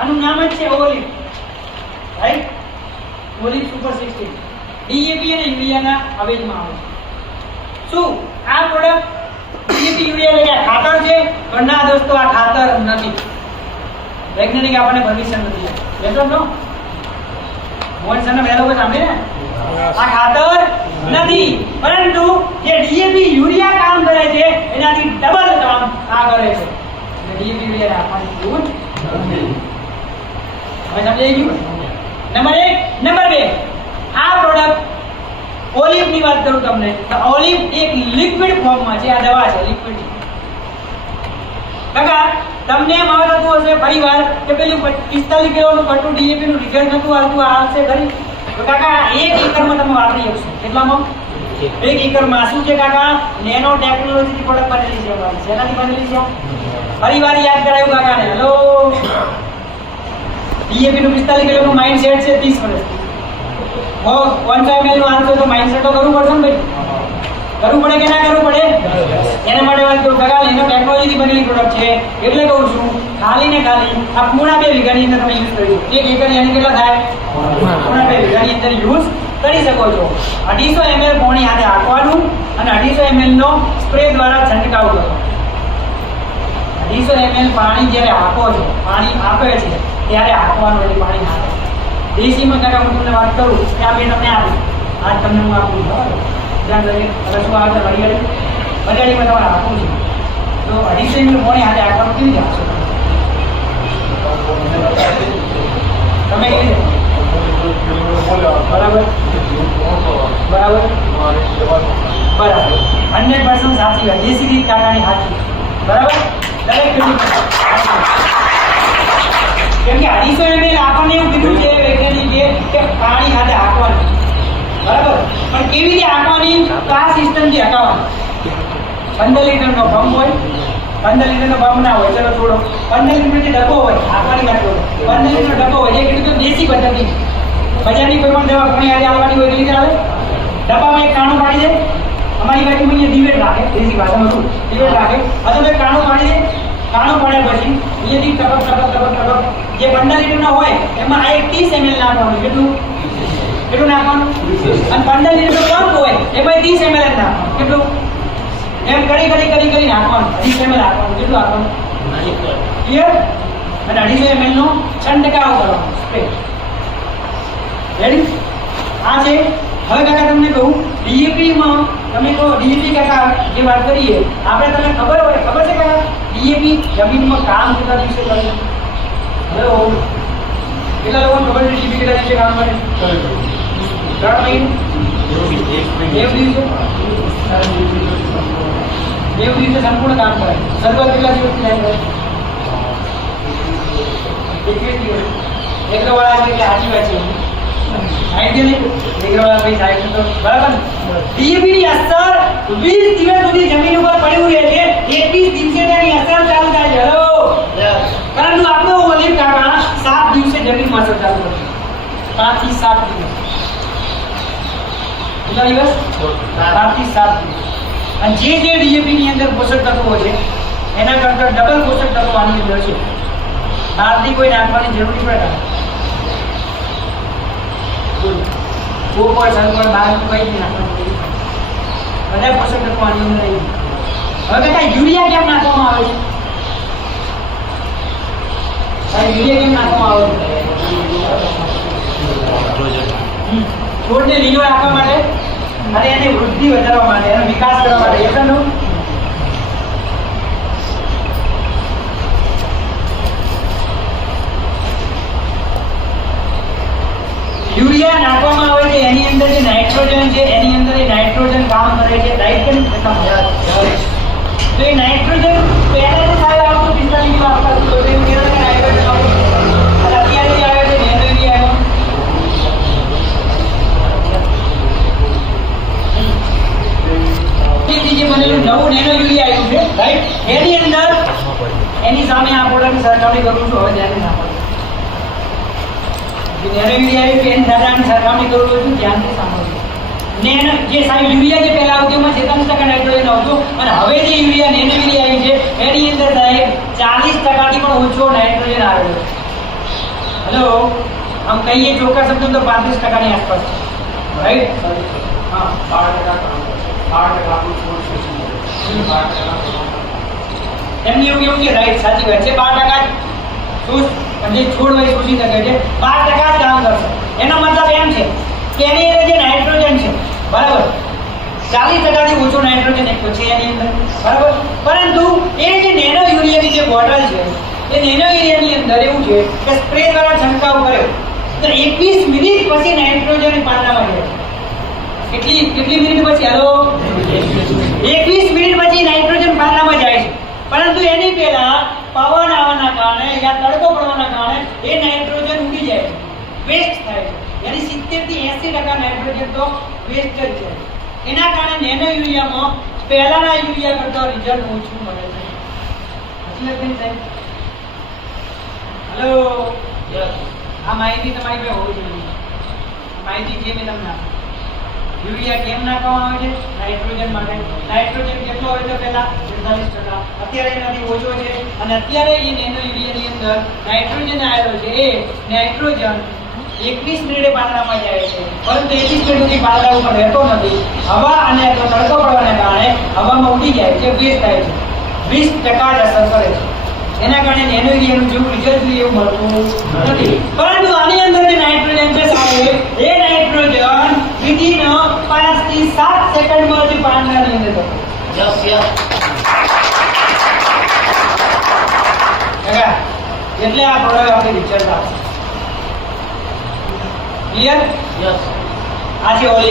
આનું નામ જ છે olive, right? Olive super 16 DAP અને યુરિયાના અવેજમાં આવે છે. શું આ પ્રોડક્ટ ડીએપી યુરિયા ખાતર છે? પણ ના દોસ્તો, આ ખાતર નથી. વૈજ્ઞાનિક આપણને પરમિશન નથી આપે. લેતો નો મોહન સર ને બે લોકો સાંભળે ને, આ ખાતર નથી, પરંતુ જે ડીએપી યુરિયા કામ કરે છે એનાથી ડબલ કામ આ કરે છે. ડીએપી યુરિયા આપવાની જરૂર નથી. હવે સમજાઈ ગયું? નંબર 1. નંબર 2, આ પ્રોડક્ટ ઓલિવ ની વાત કરું તમને, તો ઓલિવ એક લિક્વિડ ફોર્મમાં છે. આ દવા છે લિક્વિડ. કાકા તમને એમ આવતું હશે ફરીવાર કે પેલું 45 કિલોનું કટુ ડીએપી નું રિઝલ્ટ નતું આવતું, આ આવશે ખરી? તો કાકા 1 એકરમાં તમે વાપરી શકશો. કેટલામાં? 1 એકરમાં. શું છે કાકા? નેનો ટેકનોલોજી થી પ્રોડક્ટ બનેલી છે. શેનાથી બનેલી છે? ફરીવાર યાદ કરાયું કાકાને. હેલો, ડીએપી નું 45 કિલોનું માઇન્ડ સેટ છે 30 વર્ષ. 500 ml નું આન્સર તો માઇન્ડ સેટ તો કરવું પડશે ને ભાઈ? કરવું પડે કે ના કરવું પડે? એના માટે વાત કરું કાકા, નેનો ટેકનોલોજી થી બનેલી પ્રોડક્ટ છે એટલે કહું છું ખાલી ને ખાલી આ પૂર્ણા 2 વીઘાની અંદર તમે યુઝ કરી શકો. 1 એકર યાની કેટલા થાય? પૂર્ણા 2 વીઘાની અંદર યુઝ કરી શકો છો. 250 ml પાણી હાથે આપવાનું અને 250 ml નો સ્પ્રે દ્વારા છંટકાવ કરો. 250 ml પાણી જ્યારે આપો છો, પાણી આપે છે ત્યારે આપવાનું, એટલે પાણી આપે. દેશીમાં કાકા હું તમને વાત કરું કે આ બે તમને આપું, આજ તમને હું આપું, બરાબર? ધ્યાન લઈએ. હવે શું આવે છે? વરિયાળીમાં તમારે આપવું છે તો 250 ml પાણી હાથે આપવાનું કેવી રીતે આપશો તમે? કેવી રીતે? બરાબર બરાબર બરાબર 100% સાચી વાત. દેશી રીત કાકાની સાચી. બરાબર? દરેક ખેડૂત કેમ કે 250 ml આપણને એવું કીધું છે વૈજ્ઞાનિકે કે પાણી સાથે આપવાનું. બરાબર? પણ કેવી રીતે આપવાની? આ સિસ્ટમથી હટાવવાની. 15 લીટરનો પંપ હોય, 15 લીટરનો પંપ ના હોય, ચલો છોડો, 15 લીટર ડબ્બો હોય, આપવાની વાત કરો, 15 લીટર ડબ્બો હોય, એ કીધું તો દેશી પદ્ધતિ. બજારની કોઈ પણ દવા ઘણી આજે આવવાની હોય, કેવી રીતે આવે? ડબ્બામાં એક કાણું પાડી દે. અમારી બાજુમાં અહીંયા દિવેટ રાખે, દેશી ભાષામાં શું દિવેટ રાખે, અથવા એક કાણું પાડી દે. કાણું પાડ્યા પછી અહીંયાથી ટપક ટપક ટપક ટપક જે 15 લીટરના હોય એમાં આ એક 30 ml નાખવાનું. કેટલું કેટલું નાખવાનું? અને 15 લીટરનો પંપ હોય એમાં 30 ml જ નાખવાનું. કેટલું? એમ કરી નાખવાનું. 30 ml આપવાનું. કેટલું આપવાનું? ક્લિયર? અને 250 ml નો છંટકાવ કરવાનો, સ્પ્રે. રેડી? આ છે. હવે કાકા તમને કહું, ડીએપી માં તમે તો ડીએપી કાકા જે વાત કરીએ આપણે, તમને ખબર હોય, ખબર છે કાકા ડીએપી જમીનમાં કામ કેટલા દિવસે કરે? હેલો, કેટલા લોકોને ખબર છે ડીએપી કેટલા દિવસે કામ કરે? 3 મહિને, 1 દિવસે સંપૂર્ણ કામ કરે. શરૂઆત કેટલા દિવસથી થાય કરે? 21 દિવસ. એકવાળા છે એટલે સાચી વાત છે. બરાબર. ડીએપી ની અસર 20 દિવસ સુધી જમીન ઉપર પડ્યું રહે છે. 21 દિવસે તેની અસર ચાલુ થાય છે. હેલો, પરંતુ આપણો ઓલિવ કાકા 7 દિવસે જમીનમાં અસર ચાલુ કરે. 5 થી 7 દિવસ. કેટલા દિવસ? 5 થી 7 દિવસ. અને જે ડીએપી ની અંદર પોષક તત્વો છે એના કરતા ડબલ પોષક તત્વો આની અંદર છે. બહારથી કોઈ નાખવાની જરૂર નહીં પડે. બહાર કઈ નાખવાનું, બધા પોષક તત્વો આની અંદર રહી. હવે કાકા યુરિયા કેમ નાખવામાં આવે છે? યુરિયા કેમ નાખવામાં આવે છે? છોડને લીલો રાખવા માટે અને એની વૃદ્ધિ વધારવા માટે, એનો વિકાસ કરવા માટે. એટલું યુરિયા નાખવામાં આવે છે. એની અંદર જે નાઇટ્રોજન છે એની અંદર એ નાઇટ્રોજન કામ કરે છે. રાઈટ કેમ? તો એ નાઇટ્રોજન પહેલાથી સાહેબ આવતું 45 માં આપતા તો એ નાઇટ્રોજન આવતું. અને અત્યારે જે આવે છે નેનો યુરિયા જે બનેલું નવું નેનો યુરિયા આવ્યું છે, રાઈટ? એની અંદર એની સામે આ પ્રોડક્ટની સરખામણી કરું છું. હવે ધ્યાન રાખો. નેનો યુરિયા આવ્યું એની સાથે સરખામણી કરું છું, ધ્યાનથી સાંભળજો. નેનો જે સાહેબ યુરિયા જે પહેલા આવતું એમાં 46% નાઇટ્રોજન આવતું, અને હવે જે યુરિયા નેનો યુરિયા આવ્યું છે એની અંદર સાહેબ 40% થી પણ ઓછો નાઇટ્રોજન આવેલો છે. હેલો, આમ કહીએ ચોખ્ખા શબ્દ તો 35% ની આસપાસ છે, રાઈટ? હા, 12% આપણું છોડ શોષી લે છે. 12% એમની એવું કેવું છે, રાઈટ, સાચી વાત છે. 12% જે છોડ હોય શોષી શકે છે, 12% જ કામ કરશે. એનો મતલબ એમ છે કે એની અંદર જે નાઇટ્રોજન છે, બરાબર, 40% થી ઓછું નાઇટ્રોજન એક તો છે એની અંદર, બરાબર. પરંતુ એ જે નેનો યુરિયાની જે બોટલ છે, એ નેનો યુરિયાની અંદર એવું છે કે સ્પ્રે દ્વારા છંટકાવ કર્યો તો 21 મિનિટ પછી નાઇટ્રોજન પાંદડામાં જાય. કેટલી મિનિટ પછી? હાલો, 21 મિનિટ પછી નાઇટ્રોજન પાંદડામાં જાય છે. પરંતુ એની પહેલા પવન આવવાના કારણે યા તડકો પડવાના કારણે એ નાઇટ્રોજન ઉડી જાય છે, વેસ્ટ થાય છે. યાની 70 થી 80% નાઇટ્રોજન તો વેસ્ટ જ છે. એના કારણે નેનો યુરિયામાં પહેલાના યુરિયા કરતા રિઝલ્ટ ઓછું મળે છે. સાચી વાત નહીં સાહેબ? હેલો, આ માહિતી તમારી પાસે હોવી જોઈએ. માહિતી જે મેં તમને આપી. યુરિયા કેમ નાખવામાં આવે છે? નાઇટ્રોજન માટે. નાઇટ્રોજન કેટલો હોય છે પહેલા? 43%. અત્યારે એનાથી ઓછો છે અને અત્યારે એ નેનો યુરિયાની અંદર નાઇટ્રોજન આવેલો છે. એ નાઇટ્રોજન 21 મિનિટે પાંદડામાં જાય છે, પરંતુ 21 મિનિટ સુધી પાંદડા ઉપર રહેતો નથી. હવા અને તડકો પડવાને કારણે હવામાં ઉડી જાય છે, વેસ્ટ થાય છે. 20% જ અસર કરે છે. એના કારણે નેનો યુરિયાનું જેવું રિઝલ્ટ જોઈએ એવું મળતું નથી. પરંતુ આની અંદર જે નાઇટ્રોજન છે સાહેબ, એ નાઇટ્રોજન વિધિન 5 થી 7 સેકન્ડમાં જ પાંદડાની અંદર જતો. એટલે આ પ્રોડક્ટ આપણે રિઝલ્ટ આપશે. ક્લિયર? આ છે ઓલી